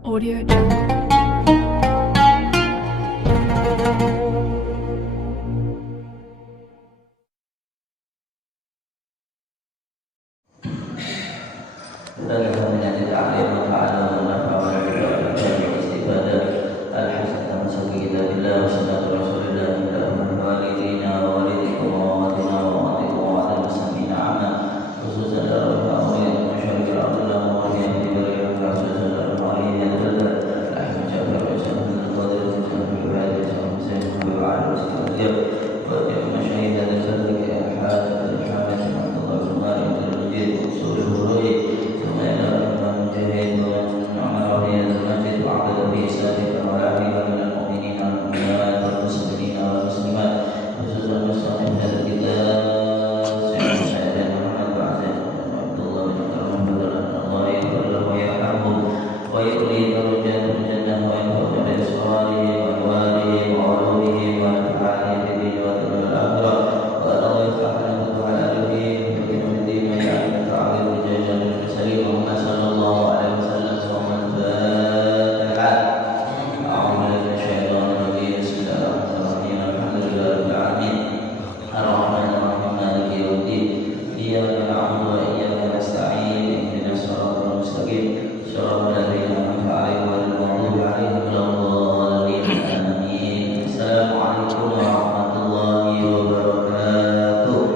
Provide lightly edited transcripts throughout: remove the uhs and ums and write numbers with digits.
Audio Jungle.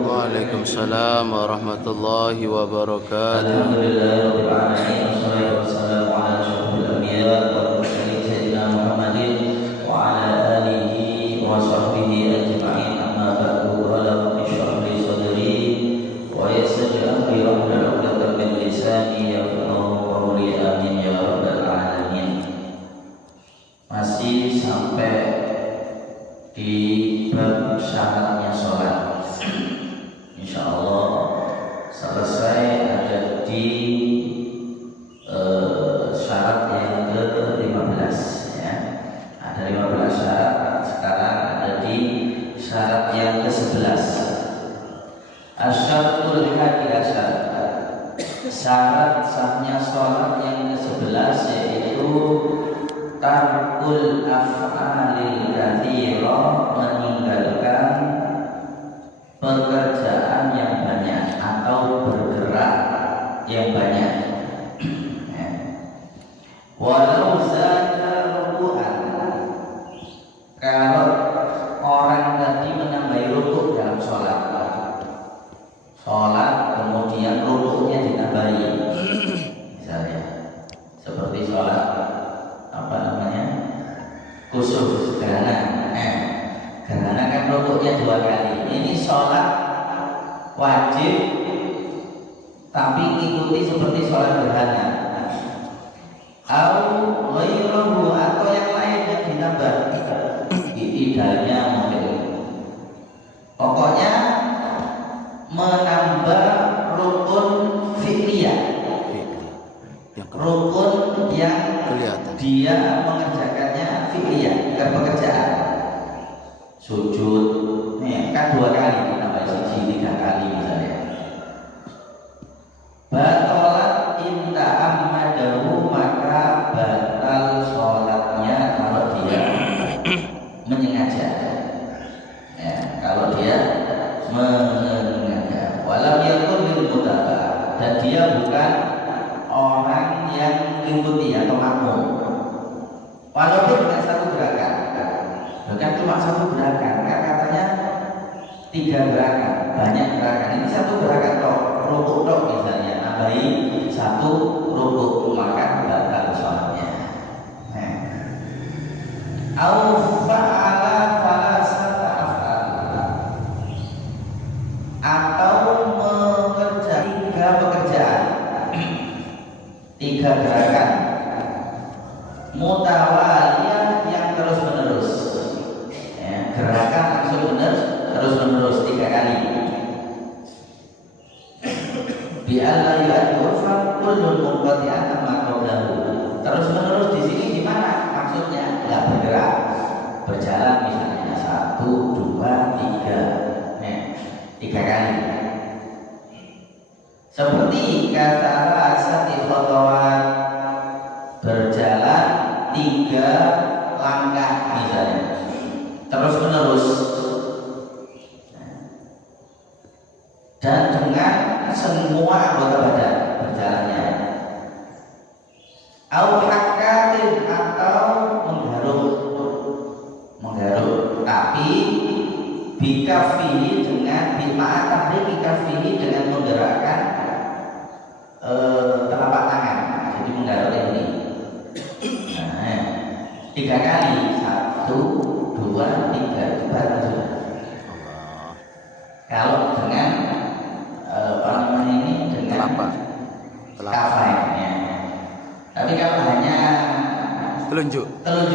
Waalaikumsalam warahmatullahi wabarakatuh. Alhamdulillahirabbil alamin wassalatu wassalamu ala asyrofil anbiya wal mursalin sayyidina Muhammadin wa ala alihi wa sahbihi ajma'in amma ba'du qala rabbi shrah li sadri wa yassir li amri wahlul 'uqdatam min lisani yafqahu qawli amin ya rabbal alamin. Masih sampai di bab syaratnya sholat. Insyaallah selesai ada di syarat yang ke-15 ya. Ada 15 syarat, sekarang ada di syarat yang ke-11. Asyaratul hadi asyar. Syarat sahnya sholat yang ke-11 yaitu tarkul af'alil katsirah, meninggalkan pekerjaan yang banyak atau bergerak yang banyak. Walau zada ruku'an, kalau orang tadi menambahi rukuk dalam sholat kemudian rukuknya ditambahi, misalnya seperti sholat kusuf gerhana. Gerhana kan rukuknya 2 kali. Ini sholat wajib tapi ikuti seperti sholat gerhana. Atau yang lain yang ditambah. Idealnya mungkin. Pokoknya menambah rukun fi'liyah. Rukun yang dia mengerjakannya fi'liyah, bukan pekerjaan. Sujud, kan 2 kali ditambah siji 3 kali misalnya. Batalat inta ammadahu, maka batal sholatnya kalau dia menyengaja. Ya, kalau dia menyengaja. Walau yakun lil mutaba'ah, dan dia bukan orang yang mengikuti atau makmum. Walaupun dengan satu gerakan. Bukan cuma satu gerakan, kan katanya 3 gerakan, banyak gerakan. Ini satu gerakan toh, rukuk toh misalnya, nambahi 1 rukuk, maka batal sholatnya. Au fa'ala falasata af'al, atau mengerjakan 3 pekerjaan, 3 gerakan mutawaliyah yang terus menerus. Gerakan langsung terus menerus 3 kali. Bi alla yu'adfa kullun munqati'an amma qablahu. Terus menerus di sini gimana? Maksudnya enggak bergerak, berjalan misalnya 1, 2, 3. 3 kali. Seperti kata asati khotowat, berjalan 3 langkah misalnya, terus menerus, dan dengan semua anggota badan berjalannya. Au hakatin, atau menggaruk, tapi bikafihi, dengan bima'at tahrik bikafihi, dengan menggerakkan telapak tangan, jadi menggaruk ini. Nah, 3 kali, 1, 2, 3, itu baru sudah. Kalau dengan apa namanya ini, dengan kafain ya. Tapi kalau hanya telunjuk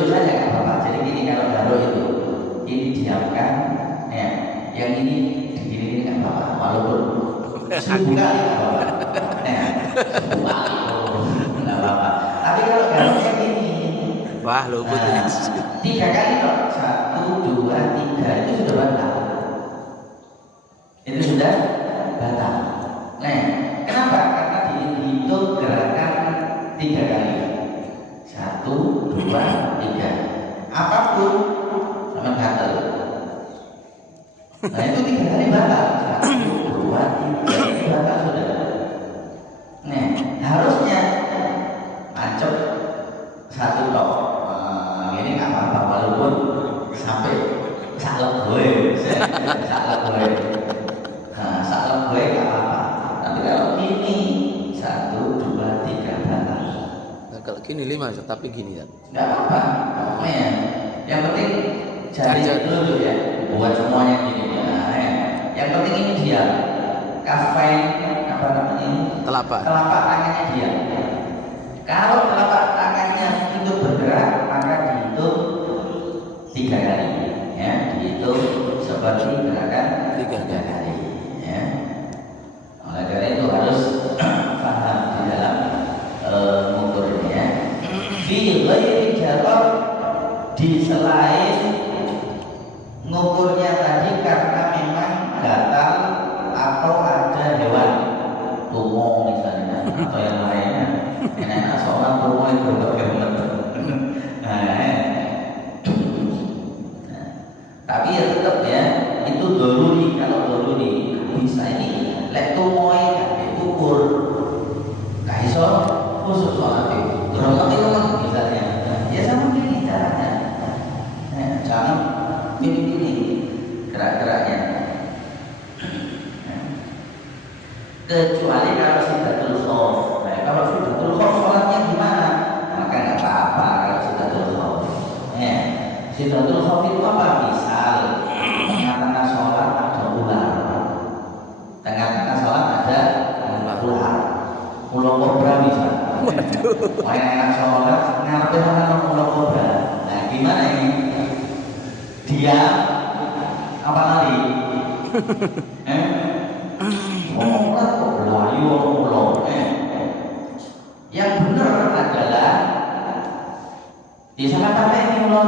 saja nggak apa-apa. Jadi gini, kalau garuk itu ini diamkan, ya, yang ini digini nggak apa-apa, walaupun 1000 kali nggak apa-apa, ya, 1000 kali nggak apa-apa. Tapi kalau garuknya gini, wah luput ya. 3 kali kok, 1, 2, 3, itu sudah batal. Itu sudah batal. Nah, kenapa? Karena dihitung gerakan 3 kali. 1, 2, 3. Apapun sama gatel. Nah, itu 3 kali batal. 1, 2, 3, itu batal sudah. Nah, harusnya macet 1 tok. Ini nggak apa-apa, walaupun sampai salep gue. Salep gue nggak apa-apa. Tapi kalau ini 1, 2, 3 batal. Nah, kalau gini 5, tapi gini kan. Nggak apa-apa. Ya. Yang penting jari dulu ya. Buat semuanya gini. Nah, ya. Yang penting ini dia. Kafain, apa namanya ini? Telapak tangannya dia. Kalau telapak tangannya itu bergerak, maka dihitung 3 kali. Ya, dihitung seperti gerakan 3 kali. Ya. Oleh karena itu harus paham di dalam mengukurnya. Fi ghairi jarab, di selain ngukurnya tadi karena memang gatal atau ada hewan tumo misalnya atau yang lainnya. Enak seorang tumo itu bagaimana? Tapi ya tetap ya, itu doruri. Kalau doruri bisa ini lek tumoe kan ukur kaiso khusus soal itu terus memang misalnya ya sama ini caranya. Jangan ini gerak-geraknya, kecuali kalau sidatul khauf. Nah, kalau sidatul khauf sholatnya gimana? Maka nggak apa-apa kalau sidatul khauf. Sidatul khauf itu apa? Misal tengah-tengah sholat ada ular, tengah-tengah sholat ada ular, ular kobra misal. Main sholat ngarepin sama ular kobra. Nah, gimana ini? Dia apa lari? Ular kobra, ular. Yang benar adalah di sana pakai ini ular.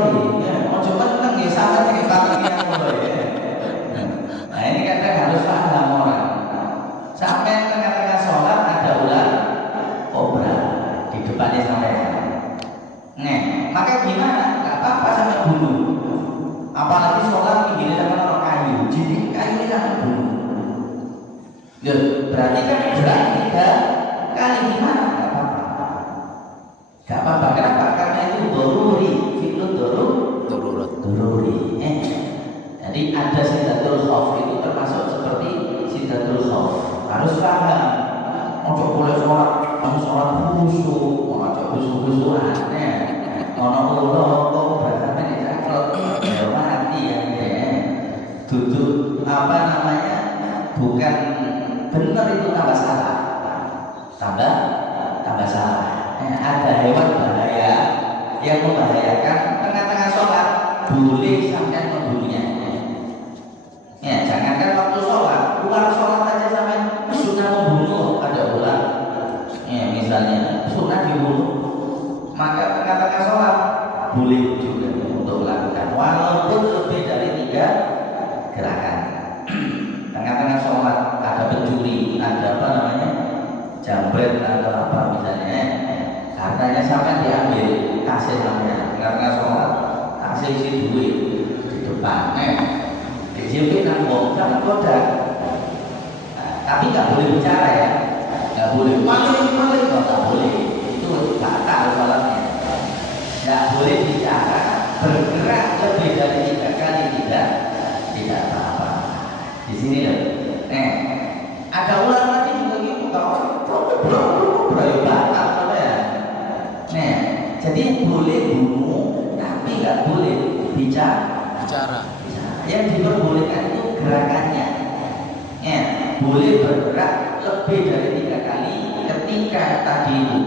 Coba tenang ya, sama dengan pakai ular. Nah, ini kadang harus paham orang. Sampai tengah-tengah sholat ada ular kobra di depannya sampai. Nah, maka gimana? Gak apa-apa sampai bunuh. Apalagi sholat pinggirnya sama orang kayu, jadi kayu ini sampai bunuh. Ya, berarti kan gerak 3 kali gimana? Gak apa-apa. Gak apa-apa. Kenapa? Karena itu doruri, fi'lun doruri. Jadi ada sidatul khauf itu termasuk seperti sidatul khauf. Harus paham. Ojo boleh sholat, kamu sholat khusyuk, ojo khusyuk-khusyukan. Ono ulo kok berarti ini kalau mati ya. Duduk apa namanya? Bukan benar, itu tambah salah. Tambah salah. Ada hewan bahaya yang membahayakan tengah-tengah sholat, boleh sampai membunuhnya. Ya, jangankan waktu sholat, luar sholat aja sampai sunnah membunuh, ada ular. Ya, misalnya sunnah dibunuh, maka tengah-tengah sholat boleh juga untuk melakukan, walaupun lebih dari 3 gerakan. Tengah-tengah sholat ada pencuri, ada apa namanya, jambret atau apa misalnya, hartanya sampai diambil, kasih namanya karena sholat, kasih isi duit di depan, dijepit nang wong, jangan kodak. Tapi nggak boleh bicara ya, nggak boleh maling nggak boleh, itu batal sholatnya. Nggak boleh bicara, bergerak lebih dari 3 kali tidak apa-apa. Di sini loh, ada ular lagi juga gitu, kalau batal ya. Jadi boleh bunuh, tapi nggak boleh bicara. Yang diperbolehkan itu gerakannya. Boleh bergerak lebih dari 3 kali ketika tadi itu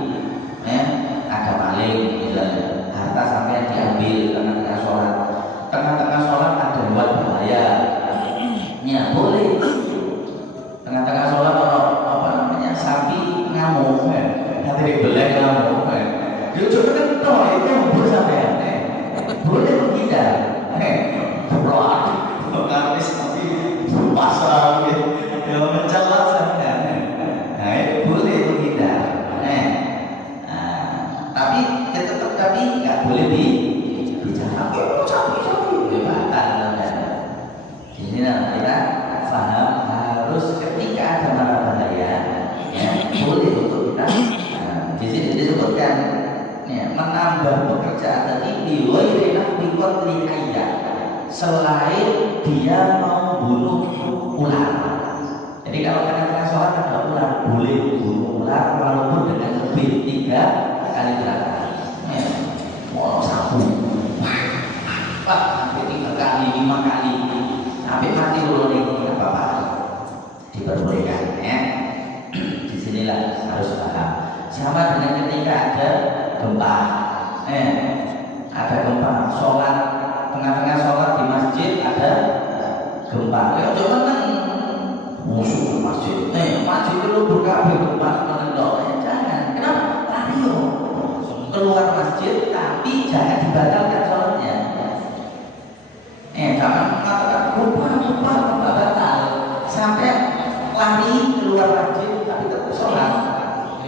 ada maling misalnya, harta sampai diambil tengah-tengah sholat ada buat bahaya, boleh tengah-tengah sholat sapi ngamuk, nanti dibelek ngamuk, dia cuma kental itu hubur sampai boleh menghindar, berdoa kalau sapi pasal gitu. Kalau mencela sebenarnya, itu boleh menghindar. Tapi nggak boleh bicara. Sapi, batal. Di sini kita paham harus ketika ada mara bahaya, boleh untuk kita. Di sini disebutkan menambah pekerjaan tadi diwairinah biqatli hayya, selain dia mau bunuh ular. Jadi kalau tengah-tengah sholat ada ular, boleh bunuh ular walaupun dengan lebih 3 kali gerakan. Mau sapu, sampai 3 kali, 5 kali, sampai mati dulu nih, nggak apa-apa, diperbolehkan. Disinilah harus paham. Sama dengan ketika ada gempa, ada gempa, sholat tengah-tengah sholat di masjid ada gempa, coba musuh ke masjid, masjid itu berkabeh gempa menendok, jangan, kenapa? Lari keluar masjid, tapi jangan dibatalkan sholatnya. Jangan mengatakan gempa batal, sampai lari keluar masjid tapi tetap sholat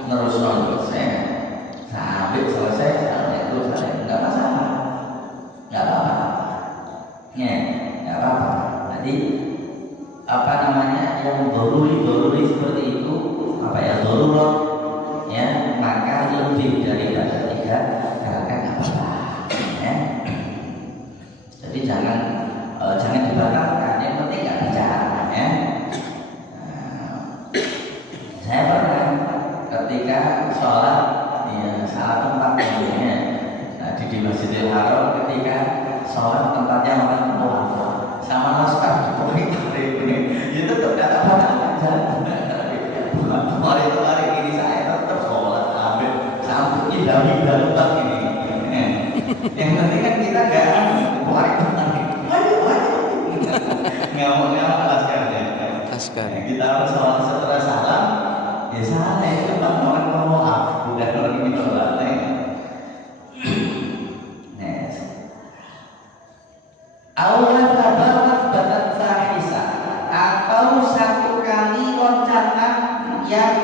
terus sampai selesai itu nggak masalah, nggak apa-apa, nggak apa-apa. Jadi yang doruri seperti itu darurat, maka lebih daripada 3 gerakan apa-apa. Jadi jangan dibatalkan, yang penting nggak bicara. Saya pernah ketika sholat salah tempat di Masjidil Haram, ketika sholat tempatnya orang tua sama naskah itu ternyata hari ini saya tetap sholat sampai indah tempat ini. Yang penting kan kita nggak nggak Laskar. kita harus sholat setelah salam, salah itu orang mau bukan orang ini sholat. Awal tabarak batat sahisa, atau 1 kali loncatan yang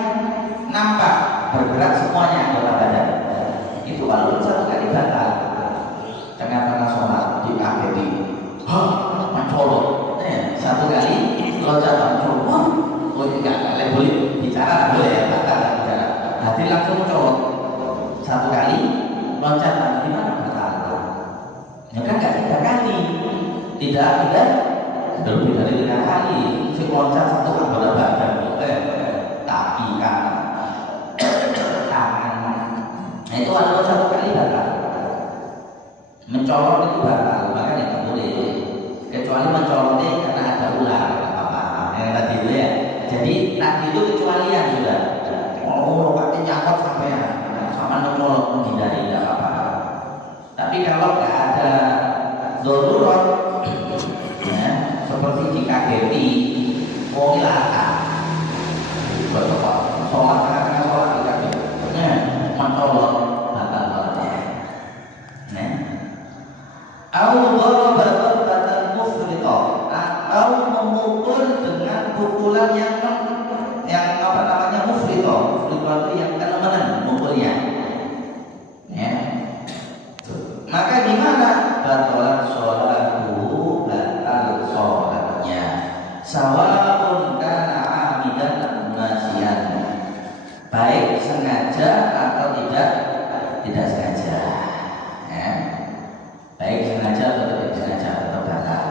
nampak bergerak semuanya anggota badan. Itu kalau 1 kali batal. Tengah-tengah sholat dikaget, mencolok. 1 kali loncatan, enggak boleh bicara, boleh ya, batal bicara. Hati langsung mencolok 1 kali loncatan, gimana batal? Ya kan enggak 3 kali. Tidak lebih dari 3 kali. Si loncat 1 anggota badan, kaki, tangan. Itu kalau 1 kali batal. Mencolok itu batal, makanya tidak boleh. Kecuali mencoloknya karena ada ular, apa-apa. Yang tadi itu ya. Jadi tadi itu kecualian sudah. Kaki nyangkut sampai sama mencolok menghindari, tidak apa-apa. Tapi kalau nggak ada darurat, seperti dikageti, laka, sholat tengah-tengah sholat dikageti, mencolok batal sholatnya. Allah batal mufrito, atau memukul dengan pukulan yang mufrito. Mufrito itu yang kenemenan mukulnya. Maka gimana? Batalan sholatuhu, batal sholatnya. Sawa'un kana amidan am nasiyan, baik sengaja atau tidak sengaja, ya. Baik sengaja atau tidak sengaja tetap batal.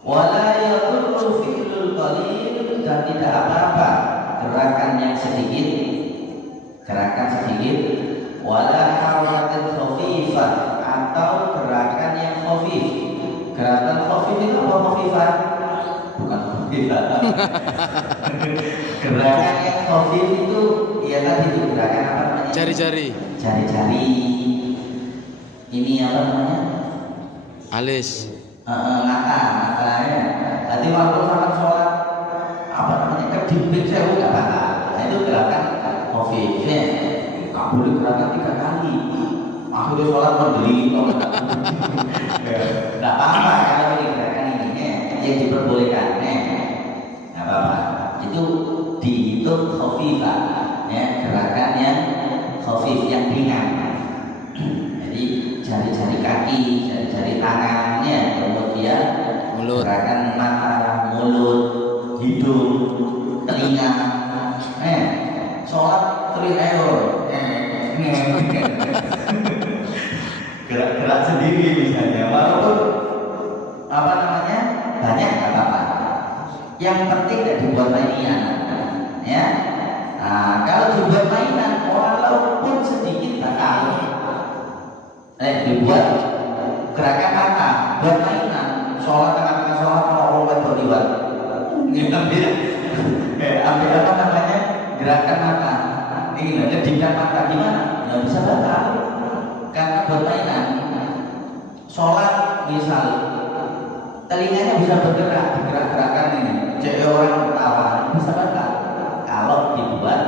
Wala yadurru fi'lul qalil, dan tidak apa-apa gerakan yang sedikit, wala harakatin khafifah, atau gerakan yang khafif. Gerakan khafif itu apa khafifah? Bukan khafifah. Gerakan yang khafif itu ya tadi itu gerakan apa namanya? Jari-jari. Jari-jari. Ini apa namanya? Alis. Mata ya. Nanti waktu sama sholat apa namanya kedipik saya nggak batal. Nah itu gerakan khafif ya. Nggak boleh gerakan 3 kali. Akhirnya sholat mendeling. Nggak apa-apa kalau ini gerakan ini yang diperbolehkan. Nggak apa-apa. Itu dihitung khafifah ya, gerakan yang khafif yang ringan. Jadi jari-jari kaki, jari-jari tangannya, kemudian Mulut. gerakan mata, mulut, hidung, telinga. Sholat gerak-gerak sendiri misalnya, walaupun apa namanya banyak nggak apa-apa. Yang penting tidak dibuat mainan, ya. Nah, kalau dibuat mainan, walaupun sedikit bakal. Dibuat gerakan mata, buat mainan, sholat tengah-tengah sholat mau liwat. Ambil apa namanya gerakan mata, ini ngedikan mata gimana? Nggak bisa batal, karena buat mainan. Sholat misal, telinganya bisa bergerak, digerak-gerakan ini. Jadi orang ketawa bisa batal kalau dibuat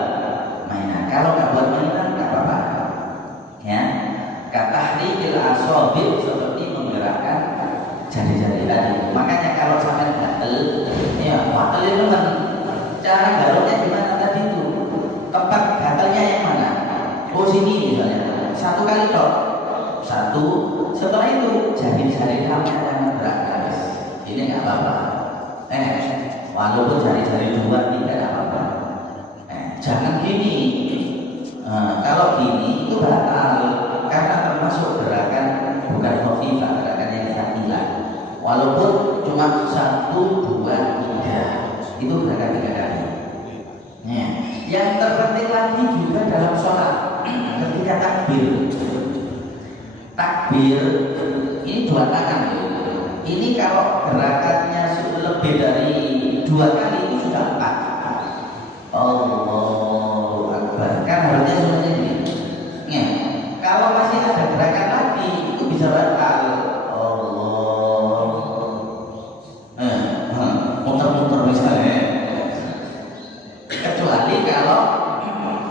mainan. Kalau nggak buat mainan nggak apa-apa, ya. Katahrikil asobid, seperti menggerakkan jari-jari tadi. Makanya kalau sampai gatel, ya gatel itu kan cara garuknya gimana tadi itu? Tempat gatelnya yang mana? Oh sini misalnya. 1 kali toh. 1. Setelah itu jari-jari kamu akan gerak guys. Ini nggak apa-apa. Walaupun jari-jari 2 tidak apa-apa. Jangan gini. Kalau gini itu batal. Karena termasuk gerakan bukan khafifah, gerakan yang sakila. Walaupun cuma 1, 2, 3, itu gerakan 3 kali. Ya. Yang terpenting lagi juga dalam sholat, ketika takbir ini 2 tangan. Ini kalau gerakannya lebih dari 2 kali itu sudah 4. Allahu Akbar. Kan harusnya semuanya ini. Ya. Kalau masih ada gerakan lagi itu bisa batal. Allah, muter-muter misalnya. Kecuali kalau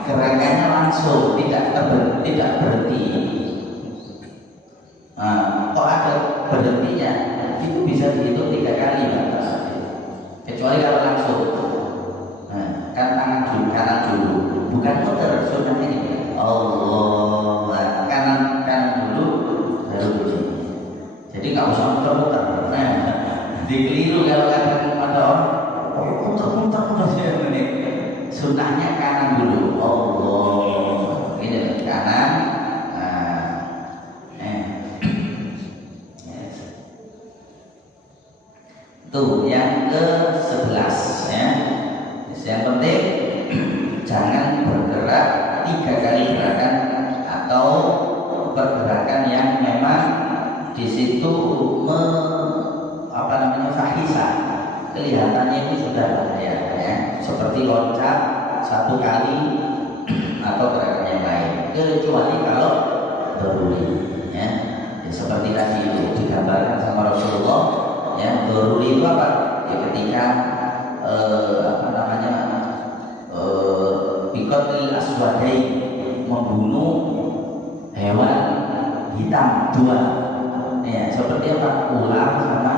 gerakannya langsung tidak berhenti. Kok ada berhentinya? Itu bisa dihitung 3 kali, kecuali kalau langsung. Kan tangan dulu, kanan dulu, bukan muter sunnah ini. Allah, kanan dulu baru begini. Jadi nggak usah muter-muter. Jadi keliru kalau ada orang muter-muter ini. Sunnahnya kanan dulu. Allah, ini kanan. Tuh yang ke-11 ya. Yang penting jangan bergerak 3 kali gerakan atau pergerakan yang memang di situ fahisah, kelihatannya itu sudah bahaya ya. Seperti loncat 1 kali atau gerakan yang lain, kecuali kalau daruri ya. Seperti tadi itu digambarkan sama Rasulullah ya. Daruri itu apa? Ya ketika bikotil aswadai, membunuh hewan hitam 2 ya. Seperti apa? Ular sama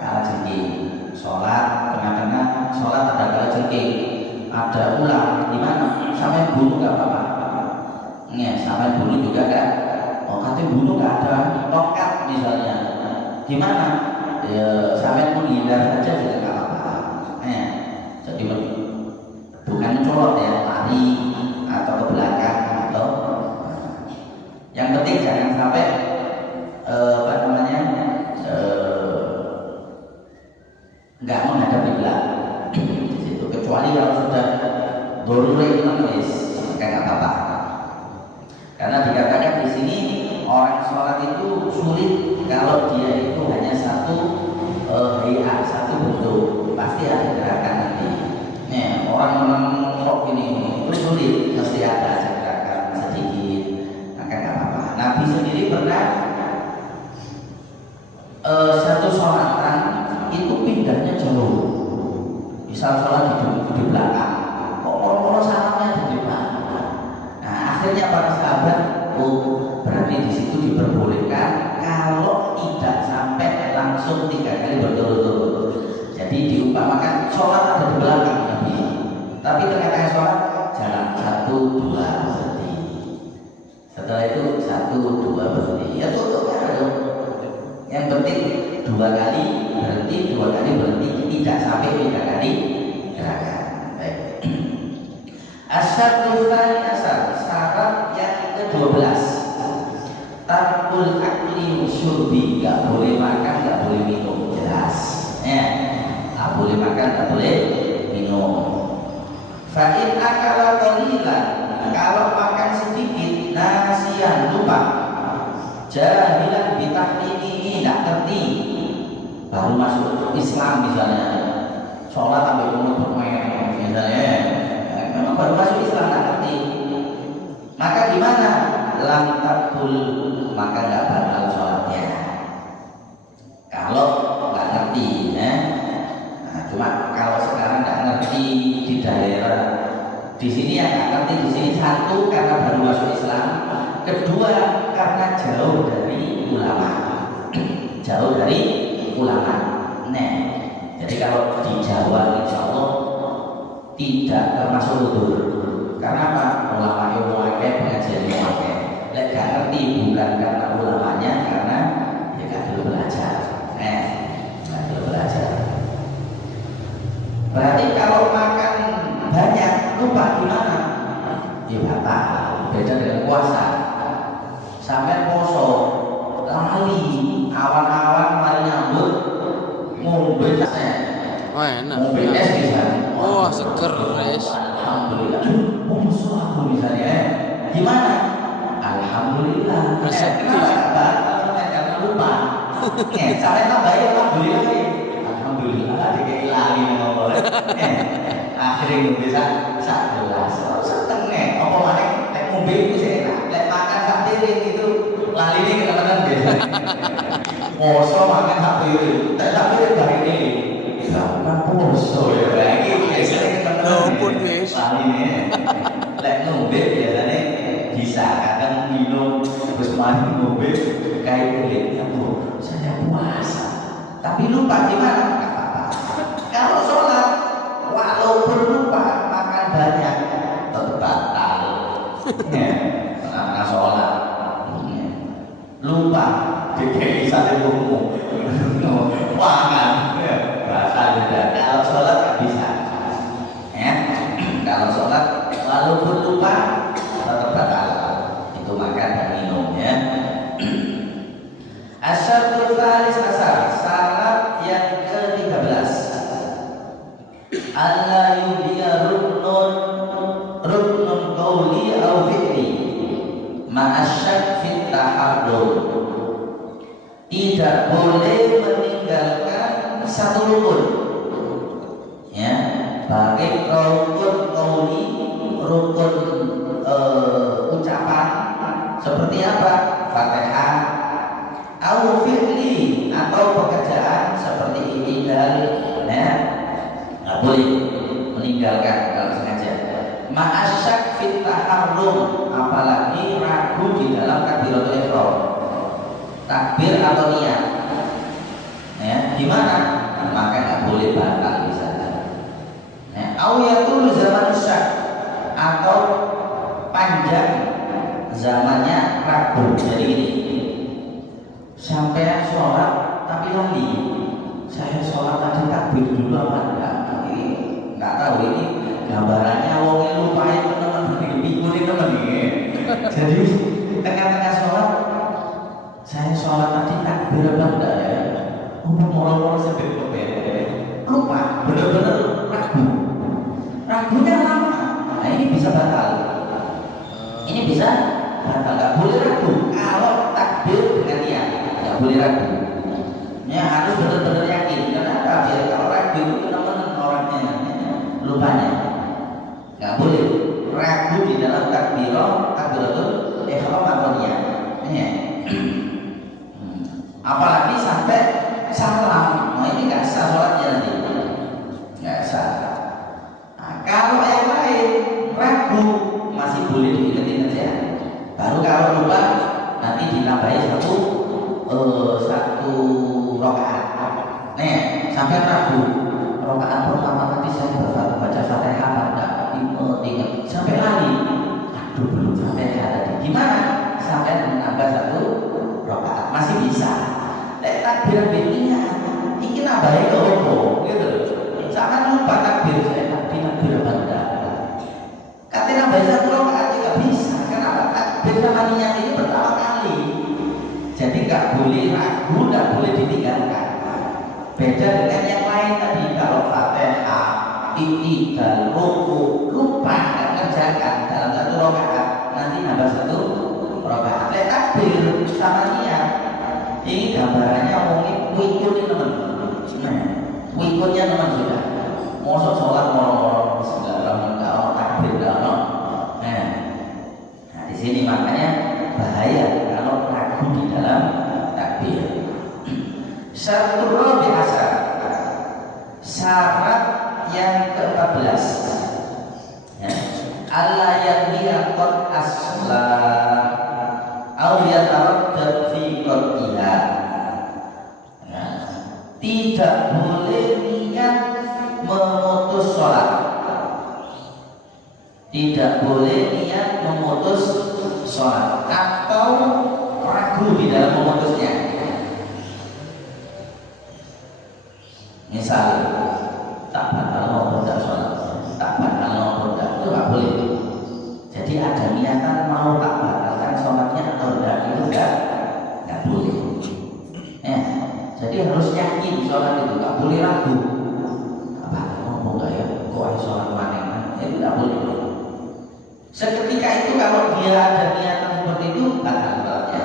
kalajengking. Sholat tengah-tengah sholat ada kalajengking, ada ular, gimana? Sampai bunuh nggak apa-apa ya, sampai bunuh juga kan. Oh katanya tongkat misalnya, gimana? Ya sampai menghindar saja juga nggak apa-apa. Jadi bukan colot ya, lari atau ke belakang atau yang penting jangan sampai apa namanya nggak menghadap kiblat di situ, kecuali kalau sudah dorure menulis kayak nggak apa-apa. Karena dikatakan di sini orang sholat itu sulit kalau dia itu hanya satu hayat, satu bentuk, pasti ada gerakan nanti. Orang menengok ini itu sulit, mesti ada gerakan sedikit, maka nggak apa-apa. Nabi sendiri pernah satu sholatan itu pindahnya jauh, misal sholat di belakang, kok orang-orang salamnya di depan. Nah akhirnya para sahabat, berarti di situ diperbolehkan kalau tidak sampai langsung 3 kali berturut-turut. Jadi diumpamakan sholat ada di belakang Nabi, tapi tengah-tengah sholat jalan 1, 2 berhenti. Setelah itu 1, 2 berhenti. Ya tutup ya dong. Yang penting 2 kali berhenti, 2 kali berhenti, tidak sampai 3 kali gerakan. Baik. Asyadul tsani asar, syarat yang ke-12. Tarkul akli syurbi, gak boleh makan, gak boleh minum, jelas. Gak boleh makan, gak boleh minum. Fa'in akala qalilan, kalau makan sedikit, nasiyan lupa, jahilan bitahlimihi, gak ngerti, baru masuk Islam misalnya, sholat sampai umur bermain misalnya, memang baru masuk Islam gak ngerti, maka gimana? Lam takul, maka gak batal sholatnya kalau gak ngerti ya. Nah, cuma kalau sekarang gak ngerti di daerah di sini yang gak ngerti di sini, satu karena baru masuk Islam, kedua karena jauh dari ulama. Jauh dari ulama. Nah, jadi kalau di Jawa insya Allah tidak termasuk udur. Karena apa? Ulama yang memakai, pengajian yang memakai. Lek gak ngerti bukan karena ulamanya, karena dia gak dulu belajar. Gak dulu belajar. Berarti kalau makan banyak lupa gimana? Ya batal. Beda dengan puasa. Sampai poso lali, awan-awan mari nyambut ngombe enak. ngombe es bisa. Oh, seger es. Alhamdulillah. Musuh aku misalnya. Gimana? Alhamdulillah. Kenapa gak batal? Karena lupa. Sampai tambahin alhamdulillah. Alhamdulillah dikei lali ngomong. Akhirnya bisa sak gelas. Seneng apa maneh nek ngombe iku sing enak. Nek makan sak piring itu laline kadang-kadang biasa. Poso makan sak piring. Nek sak piring barine. Kan poso ya lagi biasanya ketemu. Ampun wis. Laline. Lek ngombe biasanya bisa kadang minum terus mari ngombe kayak kulitnya Bu, saya puasa. Tapi lupa gimana? Enggak apa-apa. Kalau sholat walaupun lupa makan banyak tetap batal. Karena sholat lupa dikei sate umum pangan batal juga. Kalau sholat nggak bisa. Kalau sholat walaupun lupa tetap batal. Itu makan dan minum ya. Asyadul tsalis asar, syarat yang ke-13. Allah yudiya ruknun qawli au fi'li ma'asyak fit tahaddud. Tidak boleh meninggalkan satu rukun. Ya, baik rukun qawli, rukun ucapan seperti apa? Fatihah, au fi'li atau pekerjaan seperti ini dan nggak boleh meninggalkan kalau sengaja. Ma'asyak fit taharrum, apalagi ragu di dalam takbiratul ihram, takbir atau niat. Gimana? Maka nggak boleh batal di sana. Au yatul zaman syak, atau panjang zamannya ragu. Jadi ini lali. Saya sholat tadi takbir dulu apa enggak? Ini nggak tahu ini gambarannya wongnya lupain teman dipikurin teman ini. Jadi tengah-tengah sholat saya sholat tadi takbir apa enggak ya? Moro-moro sampai lupa, benar-benar ragunya lama. Nah ini bisa batal. Ini bisa batal, nggak boleh ragu. Kalau takbir dengan niat, nggak boleh ragu. Ya harus benar-benar yakin. Kenapa? Biar kalau ragu itu teman-teman orangnya lupanya. Nggak boleh ragu di dalam takbiratul ihram atau niat. Apalagi sampai salam. Nah ini nggak sah sholatnya nanti. Nggak sah. Nah, kalau yang lain ragu masih boleh diingetin aja. Baru kalau lupa nanti ditambahi satu rakaat. Nih sampai ragu rakaat pertama nanti saya baca Fatihah enggak? Ingat sampai lali. Aduh belum Fatihah tadi. Gimana? Sampai menambah satu rakaat masih bisa. Takbir bedanya ini nambahin opo gitu. Jangan lupa takbir saya takbir benda. Katanya nambahin satu rakaat juga bisa. Kenapa? Takbir sama niat ini pertama kali. Jadi nggak boleh ragu, nggak boleh ditinggalkan. Beda dengan yang lain tadi. Kalau Fatihah, Iqtidal, ruku lupa nggak kerjakan dalam satu rakaat, nanti nambah satu rakaat. Takbir sama niat. Ini gambarannya mungkin wikutnya teman. Wikutnya teman sudah. Mosok sholat moro-moro Bismillahirrahmanirrahim kalau takbir kalau. Nah di sini makanya bahaya kalau ragu di dalam takbir. Syarat biasa. Syarat yang ke-14. Ya. Allah yang qad asla au yataraddad fi qadhiha. Tidak boleh niat memutus sholat. Tidak boleh niat memutus sholat atau ragu di dalam memutusnya. Misal tak batal mau tidak sholat, tak batal mau tidak, itu nggak boleh. Jadi ada niatan mau tak batalkan sholatnya atau tidak, itu nggak boleh. Jadi harus yakin sholat itu, nggak boleh ragu. Apa mau nggak ya? Kok ada sholat mana? Itu nggak boleh. Seketika itu kalau dia ada niatan seperti itu, batal sholatnya.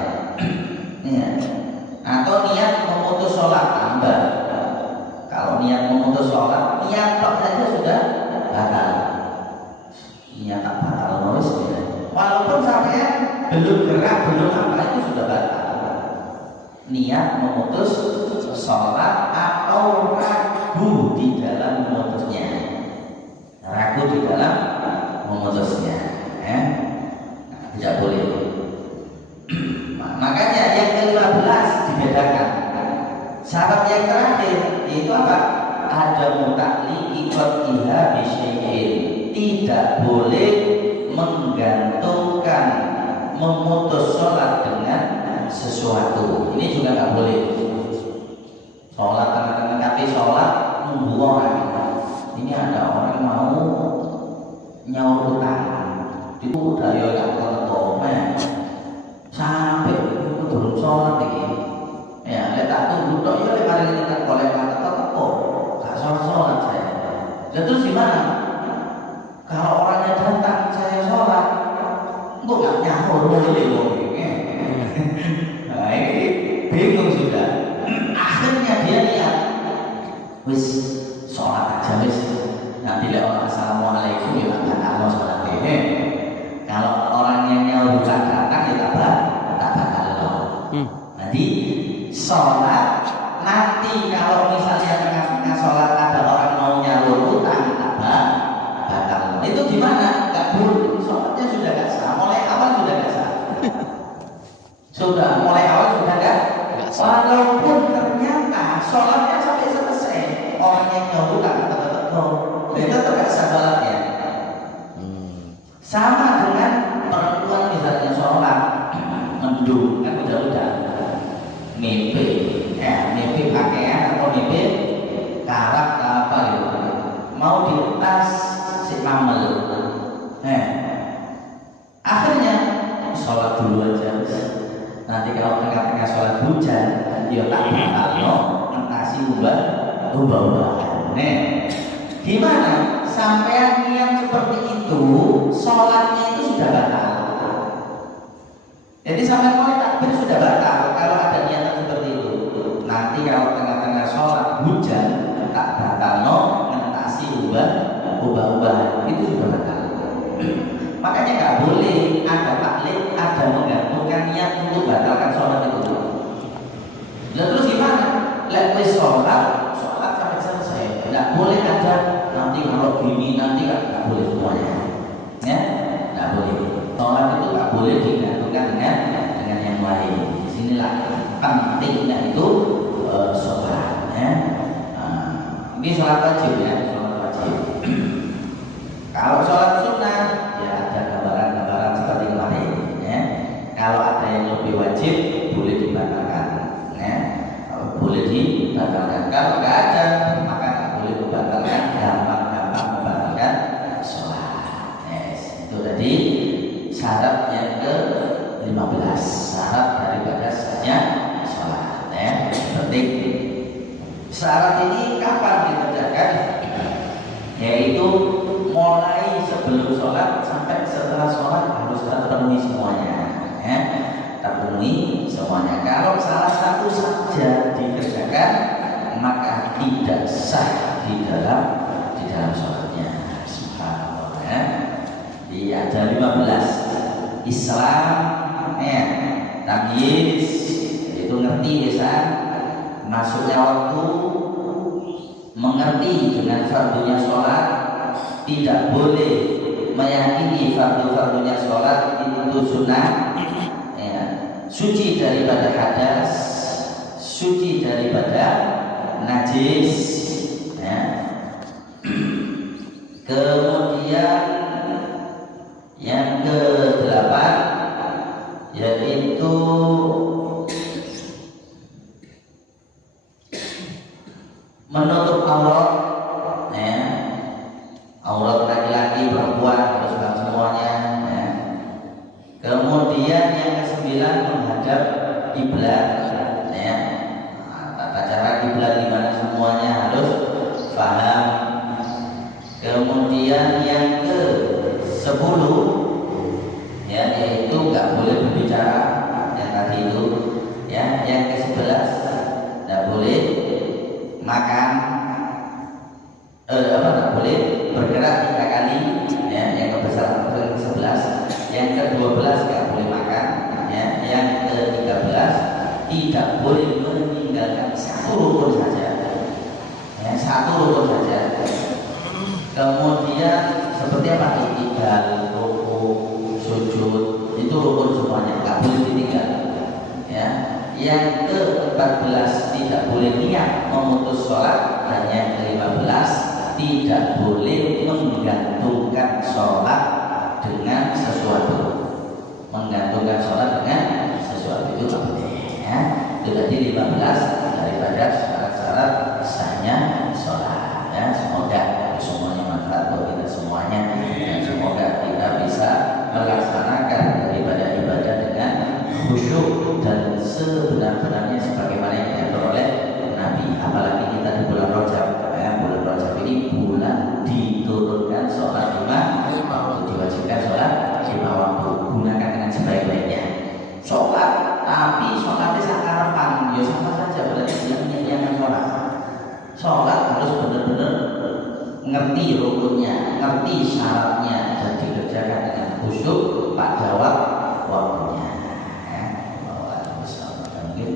Atau niat memutus sholat tambah. Kalau niat memutus sholat, niat tok saja sudah batal. Niat tak batal terus. Walaupun sampai belum gerak, belum apa itu sudah batal. Niat memutus sholat atau ragu di dalam memutusnya. Ragu di dalam memutusnya. Tidak boleh. Makanya yang ke-15 dibedakan. Syarat yang terakhir itu apa? Ada mutakli qadhiha bi syai'in. Tidak boleh menggantungkan memutus sholat dengan sesuatu. Ini juga nggak boleh. Sholat tengah-tengah kaki sholat nunggu orang. Ini ada orang mau nyaur utang. Itu udah ya nggak komen. Sampai itu belum sholat ini. Ya, letak tunggu tok ya lek mari kita golek kata teko. Gak sholat saya. Terus gimana? Kalau orangnya datang saya sholat, kok nggak nyaur boleh ini. Nah ini bingung sudah. Akhirnya dia niat, wis sholat aja wis. Nanti lek orang assalamualaikum ya tak kalau sholat ini. Kalau orang yang nyaur bukan datang ya tak bakal. Nanti sholat nanti kalau misalnya tengah-tengah sholat ada orang mau nyaur utang apa batal. Itu gimana? Gak boleh. Sholatnya sudah gak sah. Mulai awal sudah gak sah. Sudah mulai awal sudah gak sah. Walaupun ternyata sholatnya sampai selesai orang yang nyaur utang itu tetap gak sah sholatnya. Sama dengan perempuan misalnya sholat mendung kan udah mimpi mimpi pakaian atau mimpi karak apa gitu mau dilepas si mamel akhirnya sholat dulu aja nanti kalau tengah-tengah sholat hujan dia tak bakal no ngentasi ubah-ubahan gimana sampean niat seperti itu sholatnya itu sudah batal jadi sampean mulai takbir sudah batal kalau ada niatan seperti itu nanti kalau tengah-tengah sholat hujan tak batal no ngentasi ubah-ubahan itu sudah batal makanya nggak boleh ada taklid ada menggantungkan niat untuk batalkan sholat itu terus gimana? Lewat sholat sampai selesai nggak boleh ada nanti kalau gini nanti nggak boleh semuanya ya nggak boleh sholat itu nggak boleh digantungkan dengan yang lain disinilah pentingnya itu sholat ya ini sholat wajib ya sholat wajib kalau sholat sunnah ya ada gambaran-gambaran seperti kemarin ya kalau ada yang lebih wajib boleh dibatalkan ya boleh dibatalkan kalau nggak ada maka nggak boleh membatalkan gampang-gampang membatalkan sholat itu tadi syarat yang ke-15 syarat daripada sahnya sholat ya penting syarat ini kapan dikerjakan yaitu mulai sebelum sholat sampai setelah sholat harus terpenuhi semuanya ya terpenuhi semuanya kalau salah satu saja dikerjakan maka tidak sah di dalam sholatnya subhanallah ya ada 15 Islam ya tamyiz itu ngerti bisa masuknya waktu mengerti dengan fardunya sholat tidak boleh meyakini fardu-fardunya sholat itu sunnah ya. Suci daripada hadas suci daripada najis ya. Kemudian yang ke-8 yaitu menutup aurat ya. Aurat laki-laki perempuan harus semuanya ya. Kemudian yang ke-9 menghadap kiblat ya. Tata cara kiblat di mana semuanya harus paham. Kemudian yang ke-10 ya yaitu nggak boleh berbicara yang tadi itu ya. Yang ke-11 nggak boleh makan nggak boleh bergerak 3 kali ya. Yang ke-11 yang ke-12 nggak boleh makan ya. Yang ke-13 tidak boleh meninggalkan satu rukun saja ya, satu rukun saja. Kemudian seperti apa iktidal, ruku, sujud itu rukun semuanya nggak boleh ditinggal ya. Yang ke-14 tidak boleh niat memutus sholat. Hanya ke-15 tidak boleh menggantungkan sholat dengan sesuatu. Menggantungkan sholat dengan sesuatu itu nggak boleh ya. Itu tadi 15 daripada syarat-syarat sahnya sholat ya. Semoga semuanya manfaat buat kita semuanya dan semoga kita bisa melaksanakan daripada ibadah dengan khusyuk dan sebenar-benarnya sebagaimana yang diatur oleh Nabi. Apalagi kita di bulan Rajab ya. Bulan Rajab ini bulan diturunkan sholat 5 waktu, diwajibkan sholat 5 waktu. Gunakan dengan sebaik-baiknya sholat, tapi sholatnya sakarepan ya sama saja berarti dia menyediakan sholat. Sholat harus benar-benar ngerti rukunnya, ngerti syaratnya dan dikerjakan dengan khusyuk pada waktunya ya.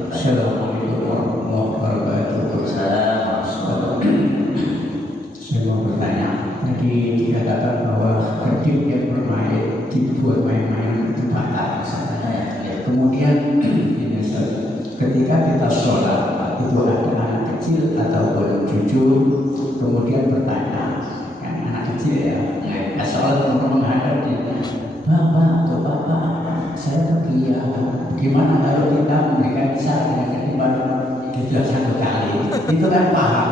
Assalamualaikum warahmatullahi wabarakatuh. Saya mau bertanya, tadi dikatakan bahwa kedip yang bermain dibuat main-main itu batal misalnya. Kemudian ini, ketika kita sholat itu ada anak kecil ataupun cucu kemudian bertanya, yang anak kecil ya, sholat menghadap dia, Bapak atau Bapak, saya Iya, gimana kalau kita memberikan misal dengan ketimbang dijual satu kali, itu kan paham.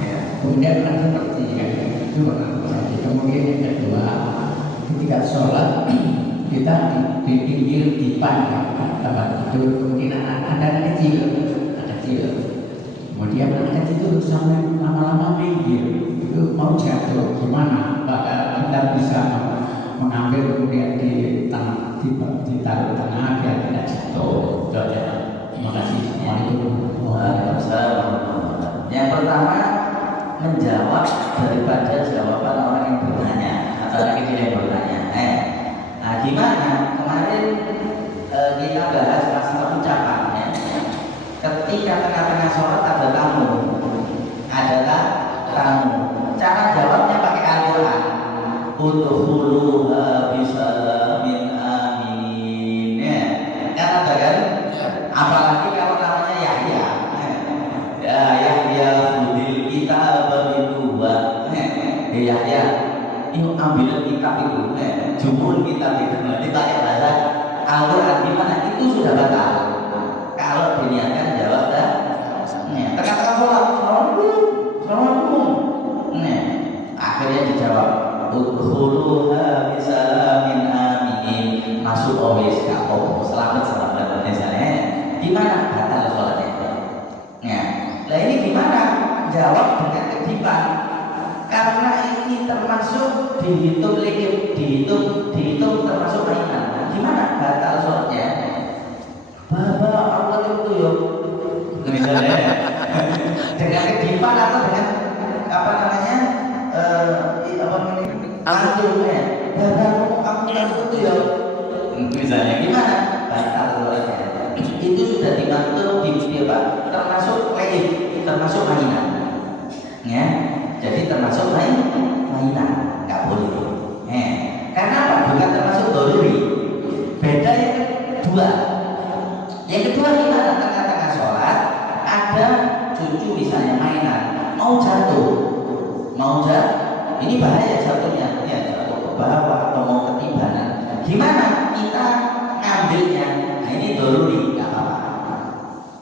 Ya. Kemudian kan seperti kan, itu pernah terjadi. Kemudian yang kedua, ketika sholat kita di pinggir dipan tempat tidur, kemudian ada anak kecil. Kemudian anak kecil itu sampai lama-lama minggir, itu mau jatuh, gimana? Apakah kita bisa mengambil kemudian ditaruh di tengah biar tidak jatuh? Terima kasih. Waalaikumsalam. Yang pertama, menjawab daripada jawaban orang yang bertanya atau orang kecil yang bertanya. Gimana? Kemarin kita bahas masalah ucapan ya. Ketika tengah-tengah sholat ada tamu, cara jawabnya pakai Al-Quran. Udkhuluha bisalamin amin. Kan ada kan? Apalagi kalau namanya Yahya. Ya Yahya khudil kitab bidua. Yahya, ini ambil kitab itu. Jumhur kitab itu. Dipakai bahasa Al-Quran gimana? Itu sudah batal. Kalau diniatkan jawab dah. Tengah-tengah sholat, Assalamualaikum. Akhirnya dijawab. Udkhuluha bisalamin amin. Masuk always kapok. Selamat misalnya. Gimana batal sholatnya? Nah ini gimana? Jawab dengan kedipan. Karena ini termasuk dihitung termasuk mainan. Gimana batal sholatnya? Bapak Allah itu yuk. Misalnya dengan kedipan atau dengan apa namanya? Antumnya, aku itu ya. Misalnya gimana? Batal sholatnya. Itu sudah dibantu di apa? Termasuk lain, termasuk mainan. Ya, jadi termasuk mainan, nggak boleh. Karena apa? Bukan termasuk doruri. Beda yang kedua. Yang kedua gimana? Tengah-tengah sholat ada cucu misalnya mainan, mau jatuh. Ini bahaya jatuhnya, ya jatuh ke bawah atau mau ketibanan. Gimana kita ngambilnya? Nah ini doruri, nggak apa-apa.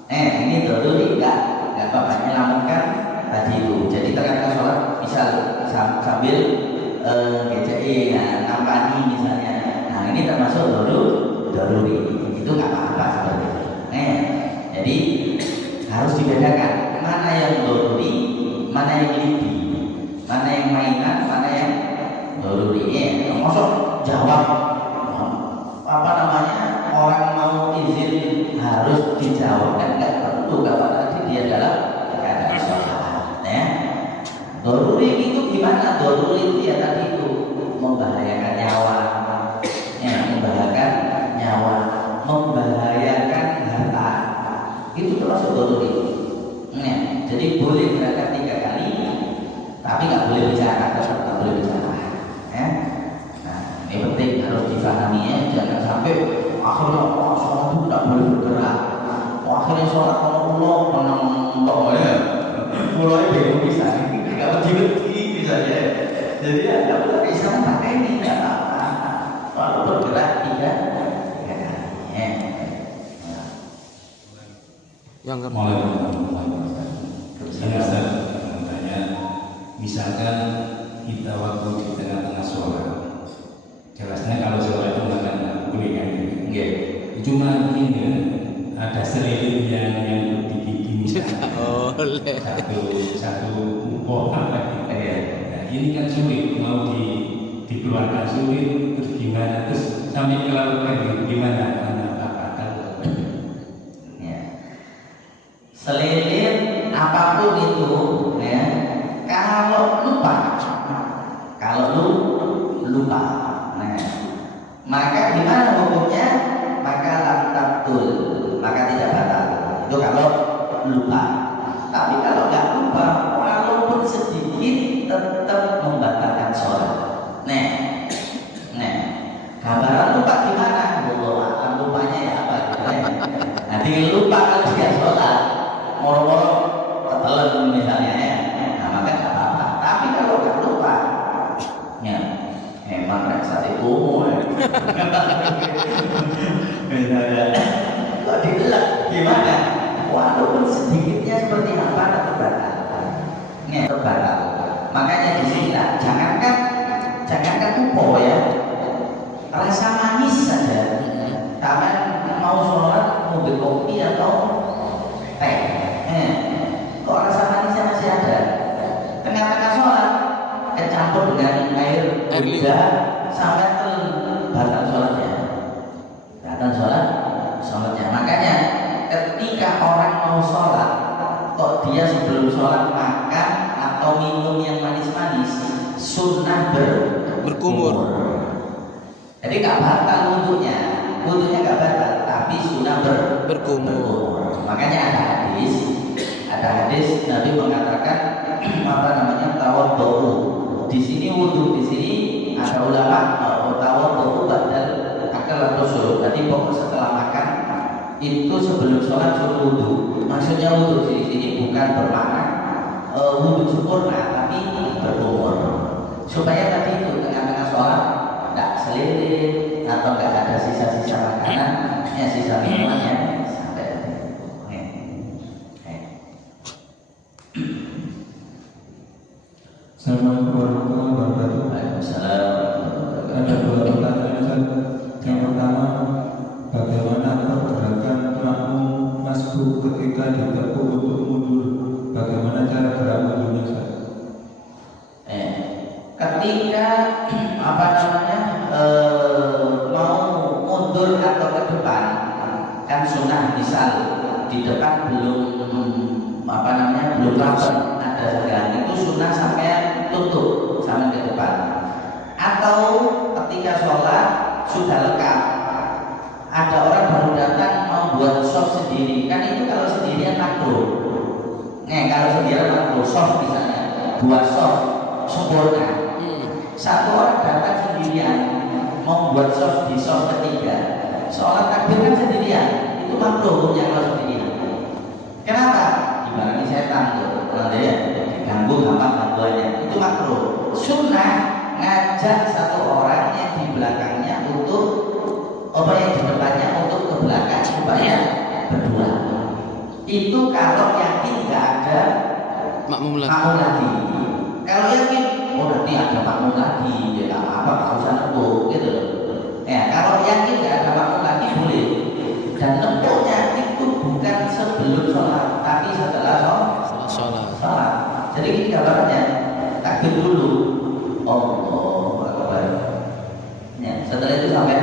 Ini doruri nggak apa-apa. Nyelamatkan tadi itu. Jadi tengah-tengah sholat bisa sambil ngejek, nampani misalnya. Nah ini termasuk doruri. Itu nggak apa-apa seperti itu. Jadi harus dibedakan mana yang doruri, mana yang libi. Mana yang mainan, mana yang doruri. Maksud jawab apa namanya, orang mau izin harus dijawab kan nggak perlu kalau nanti dia dalam keadaan sholat. Doruri itu gimana? Doruri itu ya tadi itu membahayakan nyawa, membahayakan harta. Itu termasuk doruri. Jadi boleh gerakan 3 kali. Tapi nggak boleh bicara, tetap nggak boleh bicara. Nah, ini penting harus dipahami ya. Jangan sampai akhirnya sholat itu tidak boleh bergerak. Akhirnya sholat Allah menang ya. Mulai dari bisa, nggak berhenti misalnya. Jadi ya nggak boleh Islam pakai ini nggak apa-apa. Kalau bergerak tidak. Yang mulai saya bertanya, misalkan kita waktu di tengah-tengah sholat, jelasnya kalau sholat itu makan boleh kan? Cuma ini ada selilit yang begini boleh satu umpok apa gitu. Nah, ini kan sulit, mau dikeluarkan sulit, terus gimana? Terus sampai keluarkan gimana? Selilit apapun itu ya, kalau lupa nah, maka gimana hukumnya? Maka lantatul, maka tidak batal. Itu kalau lupa. Tapi kalau nggak lupa, walaupun sedikit tetap membatalkan sholat. Gambaran lupa gimana? Akan lupanya ya apa gitu ya. Nanti lupa kalau dia sholat, moro-moro ketelan misalnya ya, maka nggak apa-apa. Tapi kalau nggak lupa, emang rasa itu Misalnya, kok dielak gimana? Walaupun sedikitnya seperti apa tetap batal. Tetap batal. Makanya di sini lah, jangankan kupo ya, rasa manis saja. Taman mau sholat, mau beli kopi atau teh, kok rasa manisnya masih ada. Tengah-tengah sholat, campur dengan air hujan sampai batal sholatnya. Batal sholatnya. Makanya ketika orang mau sholat, kok dia sebelum sholat makan atau minum yang manis-manis, sunnah berkumur. Jadi gak batal wudhunya gak batal, tapi sunnah berkumur. Makanya ada hadis Nabi mengatakan tawadhu. Di sini wudhu, di sini ada ulama tawadhu badal akal atau suruh. Tadi pokok setelah makan itu sebelum sholat suruh wudhu. Maksudnya wudhu di sini bukan bermakna wudhu sempurna, tapi berkumur. Supaya tadi itu tengah-tengah sholat nggak selilit atau nggak ada sisa-sisa makanan, sisa minumannya sampai. Assalamualaikum warahmatullahi wabarakatuh. Waalaikumsalam. Ada dua pertanyaan Ustaz. Yang pertama, bagaimana pergerakan makmum masbuk ketika ditekuk untuk mundur? Bagaimana cara gerak mundurnya Ustaz? Ketika mau mundur atau ke depan, kan sunnah misal di depan belum rapat ada segan, itu sunnah sampai tutup sampai ke depan. Atau ketika sholat sudah lengkap, ada orang baru datang mau buat soft sendiri, kan itu kalau sendirian makruh. Kalau sendirian makruh, soft misalnya buat soft sempurna. Satu orang datang sendirian mau buat soft di soft ketiga, sholat takbir kan sendirian, itu makruh hukumnya kalau sendirian. Kenapa? Ibaratnya setan tuh, ya, diganggu gampang gangguannya, itu makruh. Sunnah ngajak satu orang yang di belakangnya untuk yang di depannya untuk ke belakang supaya berdua. Itu kalau yakin nggak ada makmum lagi. Kalau yakin nanti ada makmum lagi, ya nggak apa-apa, nggak usah nempuk gitu. Kalau yakin nggak ada makmum lagi boleh. Dan nempuknya itu bukan sebelum sholat, tapi setelah sholat. Jadi ini gambarannya, takbir dulu, Allahu Akbar. Setelah itu sampai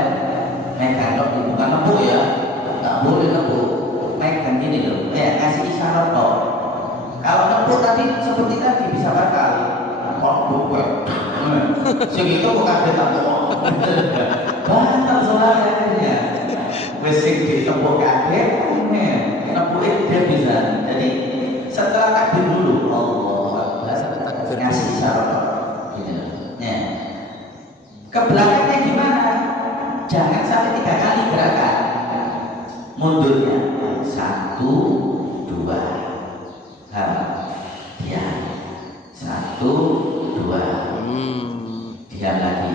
megang, bukan nempuk ya, nggak boleh nempuk. Megang gini loh, ngasih isyarat toh. Kalau nempuk tadi seperti tadi bisa batal. Segitu bukan ditempuk, batal sholatnya. Besi ditempuk kaget, nempukin dia bisa. Jadi setelah takbir dulu, Allah ngasih isyarat. Ke belakangnya gimana? Jangan sampai 3 kali gerakan mundurnya. 1, 2, diam. 1, 2, diam lagi.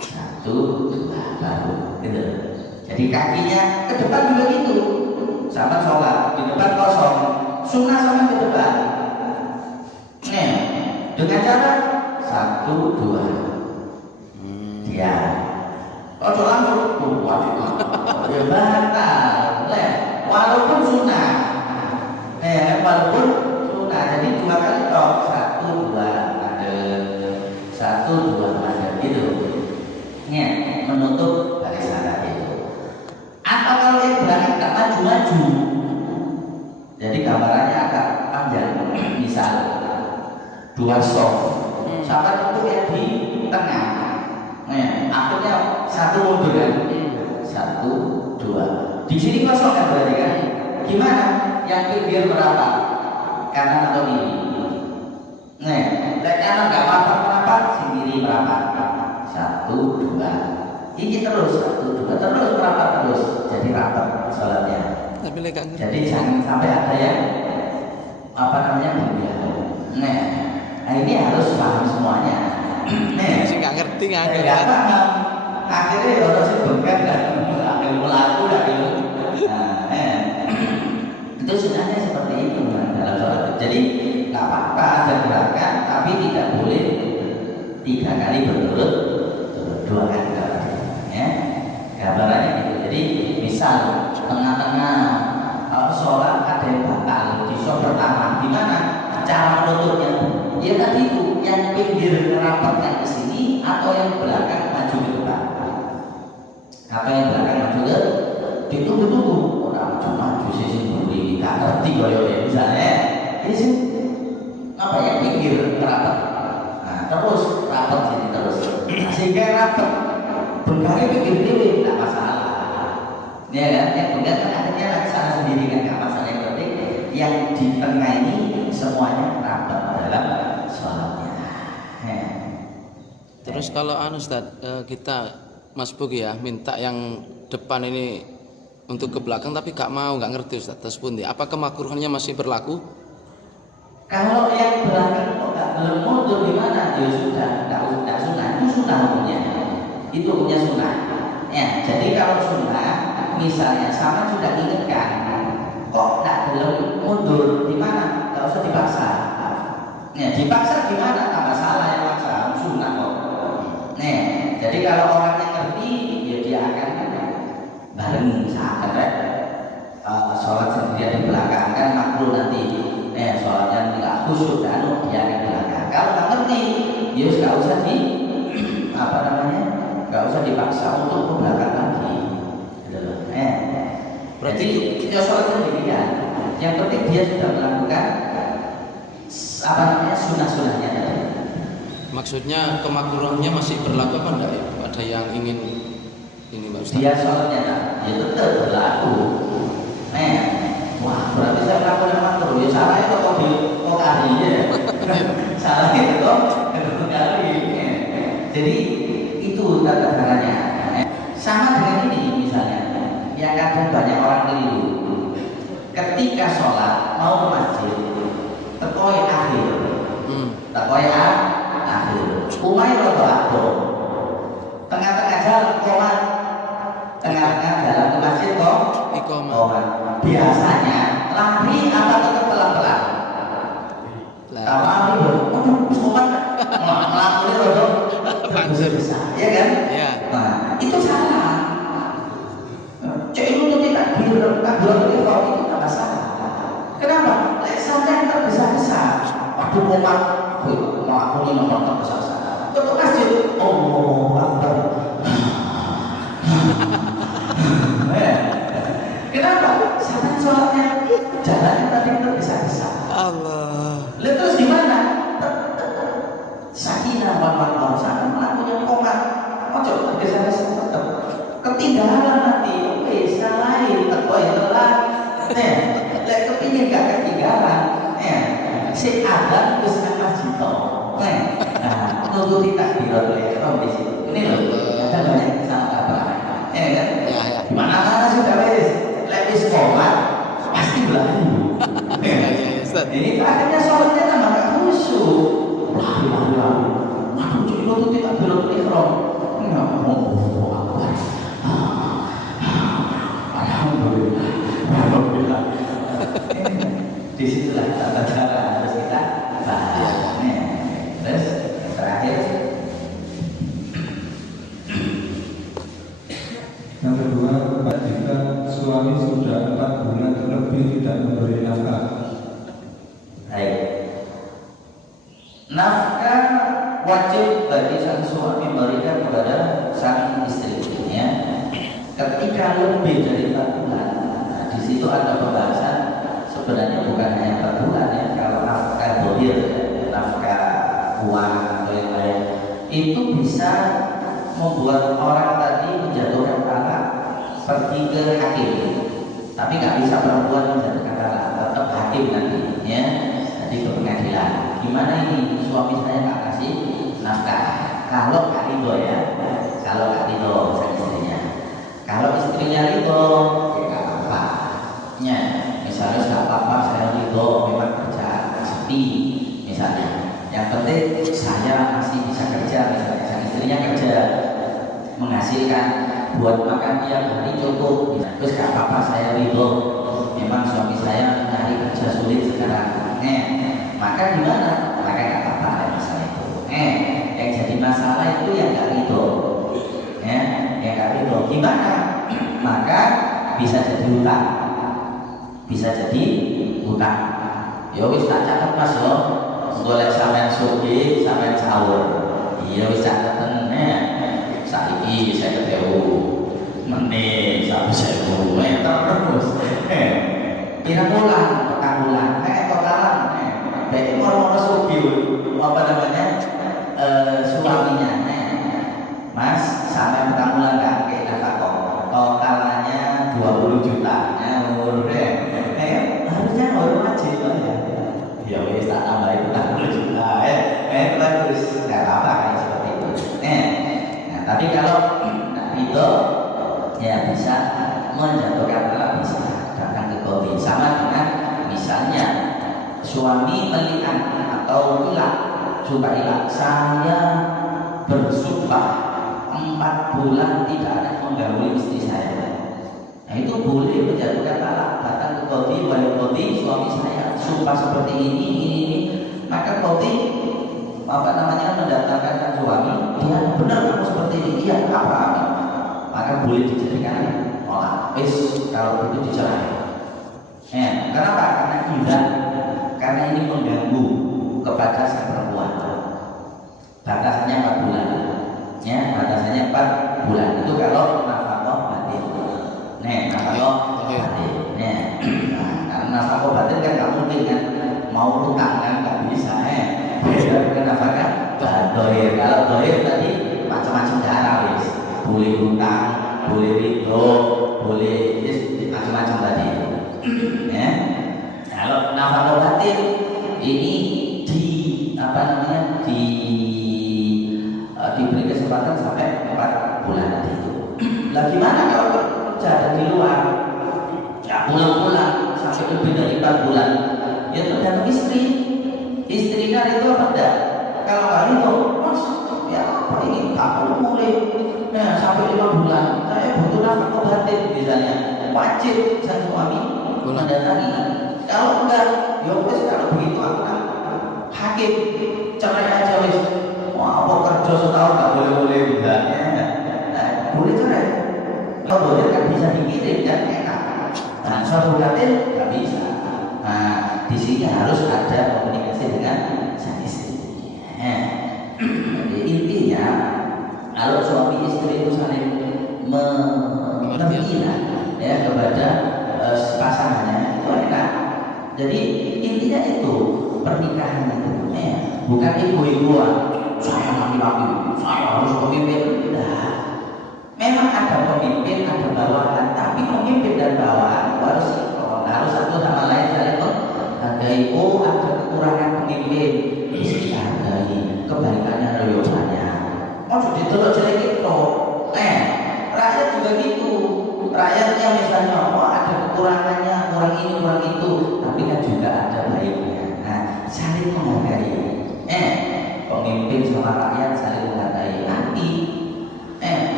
1, 2, baru gitu. Jadi kakinya ke depan juga gitu. Sama sholat di depan kosong, sunnah sama ke depan. Dengan cara 1, 2, diam. Kalau langsung ya batal. Walaupun sunnah, jadi 2 kali toh. 1, 2 ada, 1, 2 ada gitu. Menutup barisan tadi itu. Atau kalau yang belakang tak maju-maju, jadi gambarannya agak panjang. Misal 2 soft, sahabat itu yang di tengah. Akhirnya 1 mundur kan? 1, 2. Di sini kosong kan berarti kan? Gimana? Yang pinggir berapa? Kanan atau kiri? Kanan nggak apa-apa, sini berapa? 1, 2. Ini terus 1, 2 terus merapat terus. Jadi rapat sholatnya. Jadi jangan sampai ada yang berlebihan. Nah ini harus paham semuanya. Sih nggak ngerti Nggak paham. akhirnya orang sih bengkak dan melaku dari itu sunahnya seperti itu dalam sholat. Jadi nggak apa-apa ada gerakan, tapi tidak boleh 3 kali berturut 2 kali ya. Gambarannya gitu. Jadi misal tengah-tengah sholat ada yang batal di sholat pertama, gimana cara menutupnya? Ya tadi itu yang pinggir merapatkan ke sini atau yang belakang maju ke depan. Apa yang belakang maju ke ditunggu-tunggu orang maju sisi buri nggak ngerti koyo misalnya sih apa yang pinggir rapat, nah, terus rapat sini terus, nah, sehingga rapat benggaknya pinggir dewi nggak masalah ya kan, yang benggak kan akhirnya lagi sana sendiri kan nggak masalah. Yang penting yang di tengah ini semuanya rapat dalam sholatnya. Terus kalau Ustaz, kita Mas Bugi ya minta yang depan ini untuk ke belakang tapi gak mau, gak ngerti Ustaz, terus pun dia apa kemakruhannya masih berlaku? Kalau yang belakang kok gak belum mundur gimana? Ya sudah, gak sunnah, itu sunnah hukumnya. Itu punya sunnah. Ya, jadi kalau sunnah misalnya sama sudah ingatkan kok gak belum mundur gimana? Gak usah dipaksa. Ya, dipaksa gimana? Tak masalah yang maksa, sunnah kok. Nih, jadi kalau orang yang ngerti ya dia akan bareng saat sholat sendirian di belakang kan makruh nanti sholatnya tidak khusyuk dan dia akan di belakang. Kalau nggak ngerti ya nggak usah di nggak usah dipaksa untuk ke belakang lagi. Berarti kita sholat sendirian, yang penting dia sudah melakukan sunnah-sunnahnya tadi. Maksudnya kemakruhannya masih berlaku apa enggak ya? Ada yang ingin ini Pak Ustaz? Dia sholatnya ya tetap berlaku. Wah berarti saya melakukan makruh. Ya salah itu kok kali ya. Salah itu kok kali. Jadi itu tata caranya. Sama dengan ini misalnya, yang kadang banyak orang keliru. Ketika sholat mau ke masjid, tekoi akhir, tekoi akhir. Umay rodo akhir. Tengah-tengah jalan komat, tengah-tengah jalan ke masjid kok komat. Biasanya lari apa tetap pelan-pelan? Kalau lari komat, melakukan rodo bisa, ya kan? Ya. Nah, itu salah. Cek itu tidak bilang itu nggak masalah. Kenapa? Lesannya terbesar-besar. Waktu komat, mau aku ini nomor terbesar-besar. Ke masjid, Akbar. Kenapa? Sama sholatnya jalannya tadi terbesar-besar. Allah. Lalu terus gimana? Sakinah wal sana melakukan komat. Ojo tergesa-gesa tetap ketinggalan nanti. Bisa lain, teko ya telat. Lek kepingin gak ketinggalan. Si Adam terus nang masjid to. Nah, nuruti takbiratul ihram di situ. Ini loh, ada banyak salah kaprah. Ya kan? Ya. Mana sudah wis, lek wis komat pasti berlaku. Ya, Ustaz. Ini akhirnya sholatnya tambah gak khusyuk. Lari. Waduh, cuy lo tuh tidak takbiratul ihram. Enggak mau. Alhamdulillah. Disitulah tata cara harus kita bahas. Terus terakhir. Yang kedua, jika suami sudah 4 bulan lebih tidak memberi nafkah. Baik. Nafkah wajib bagi sang suami memberikan kepada sang istrinya ketika lebih dari 4 bulan. Nah, di situ ada pembahasan sebenarnya bukan hanya 4 bulan ya. Kalau nafkah dohir, nafkah uang atau yang lain itu bisa membuat orang tadi menjatuhkan talak pergi ke hakim, tapi nggak bisa perempuan menjatuhkan talak, tetap hakim nanti ya, nanti ke pengadilan. Gimana ini suami saya nggak kasih nafkah? Kalau nggak ridho ya, kalau nggak ridho sang istrinya, kalau istrinya ridho ya nggak apa-apa. Ya, misalnya nggak apa-apa saya ridho memang kerja sepi misalnya. Yang penting saya masih bisa kerja, misalnya sang istrinya kerja. menghasilkan buat makan tiap hari cukup, terus gak apa-apa saya ridho. Memang suami saya nyari kerja sulit sekarang, maka gimana? Maka gak apa-apa ada masalah itu. Yang jadi masalah itu yang gak ridho, yang gak ridho gimana? Maka bisa jadi hutang, bisa jadi hutang. Ya wis tak catat Mas yo, golek sampean sugih, sampean sahur. Iya wis cateten saiki 50.000. Meneh 100.000. Terus. Pirang bulan, petang bulan, totalan. Baik orang-orang sugih apa namanya? Suaminya. Mas, sampai petang bulan gak kayak nafkah. Totalannya 20 juta. Harusnya orang wajib ya. Ya wis tak tambahin 40 juta bagus, nggak apa-apa kayak seperti itu. Nah tapi kalau itu ya bisa menjatuhkan talak, bisa datang ke qadhi. Sama dengan misalnya suami melihat atau bilang sumpah saya bersumpah 4 bulan tidak ada mengganggu istri saya. Nah itu boleh menjatuhkan talak, datang ke qadhi, wali qadhi, suami saya sumpah seperti ini, maka qadhi mendatangkan suami, dia benar kamu seperti ini, iya apa? Maka boleh dijadikan tolak. Kalau itu dicerai. Kenapa? Karena ilah, karena ini mengganggu kepada sang perempuan. Batasannya 4 bulan. Batasannya 4 bulan. Itu kalau nafkah batin. Nafkah batin. Karena nafkah batin kan nggak mungkin kan mau utang kan nggak bisa. Beda dengan nafkah dohir. Kalau dohir tadi macam-macam cara wis. Boleh utang, boleh ridho, boleh macam-macam tadi. Kalau nafkah batin ini diberi kesempatan sampai 4 bulan tadi itu. Lah gimana kalau kerja di luar? Ya pulang-pulang sampai lebih dari 4 bulan. Ya tergantung istri. Istri kan itu apa enggak? Kalau nggak itu, Mas, ya apa ini? Aku mulai sampai 5 bulan. Saya butuh nafkah batin misalnya. Wajib sang suami mendatangi. Kalau enggak, ya wes kalau begitu aku kan hakim cerai aja wes. Wah, apa kerja setahun nggak boleh misalnya. Boleh cerai. Kalau boleh kan bisa dikirim dan enak. Nah, suatu batin nggak bisa. Nah, di sini harus ada komunikasi dengan sang istri. Jadi intinya kalau suami istri itu saling mengerti ya kepada pasangannya itu enak. Jadi intinya itu pernikahan itu bukan ibu-ibuan. Saya laki-laki, saya harus pemimpin. Nah, memang ada pemimpin, ada bawahan, tapi pemimpin dan bawahan harus satu sama lain saling menghargai. Oh, ada kekurangan pemimpin, bisa dihargai. Kebalikannya royosannya. Oh, sudah ditolak jelek itu. Rakyat juga gitu. Rakyatnya misalnya, oh ada kekurangannya, kurang ini, kurang itu, tapi kan juga ada baiknya. Nah, saling menghargai. Pemimpin sama rakyat saling menghargai. Nanti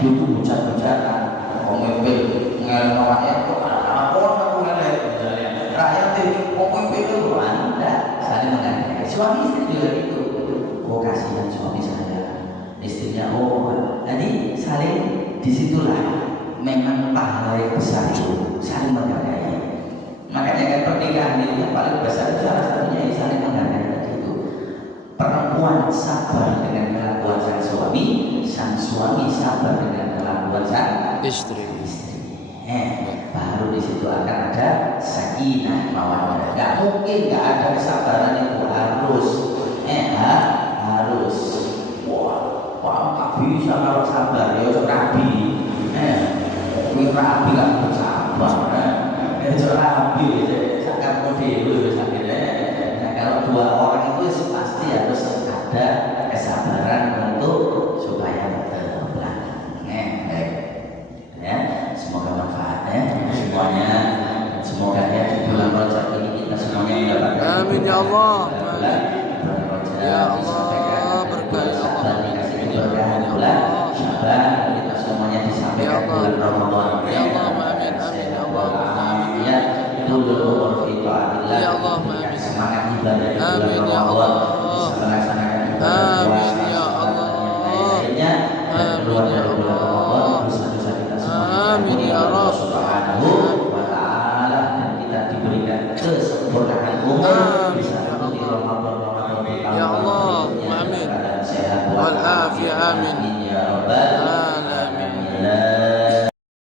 dulu hujat-hujatan pemimpin ngelak rakyat kok aku ngelak misalnya rakyat itu pemimpin itu Anda saling menghargai. Suami istri juga gitu. Oh kasihan suami saya, istrinya jadi saling disitulah memang pahala yang besar itu saling menghargai. Makanya kan pernikahan itu yang paling besar salah satunya saling menghargai. Perempuan sabar dengan kelakuan sang suami sabar dengan kelakuan sang istri. Baru di situ akan ada sakinah mawaddah. Gak mungkin gak ada kesabaran itu harus. Wah, tak bisa kalau sabar ya rabi. Rabi lah bersabar. Rabi sangat model akhirnya. Nah kalau 2 orang itu pasti harus ada kesabaran untuk supaya berlaku. Semoga manfaatnya semuanya. Semoga di bulan Rajab ini kita semuanya mendapatkan. Amin ya Allah. Ya Allah berkahi Allah. Kita sampaikan bulan Ramadan. Ya Allah, amin, amin, ya Allah, amin. Ya, dulu fi taatillah. Ya Allah, amin. Semangat ibadah di bulan Amin, ya Ramadan. Allah. Bisa melaksanakan ibadah Amin, puasa, ya Allah. lainnya, dan keluar Amin, ya dari bulan Ramadan, Allah. dosa-dosa kita semua Amin, diampuni ya oleh Allah Rabb. Subhanahu wa Ta'ala, dan kita diberikan kesempurnaan umur Amin, bisa ya ikuti Allah. Ramadan Ya Allah, amin. keadaan sehat Wal afiyah, amin.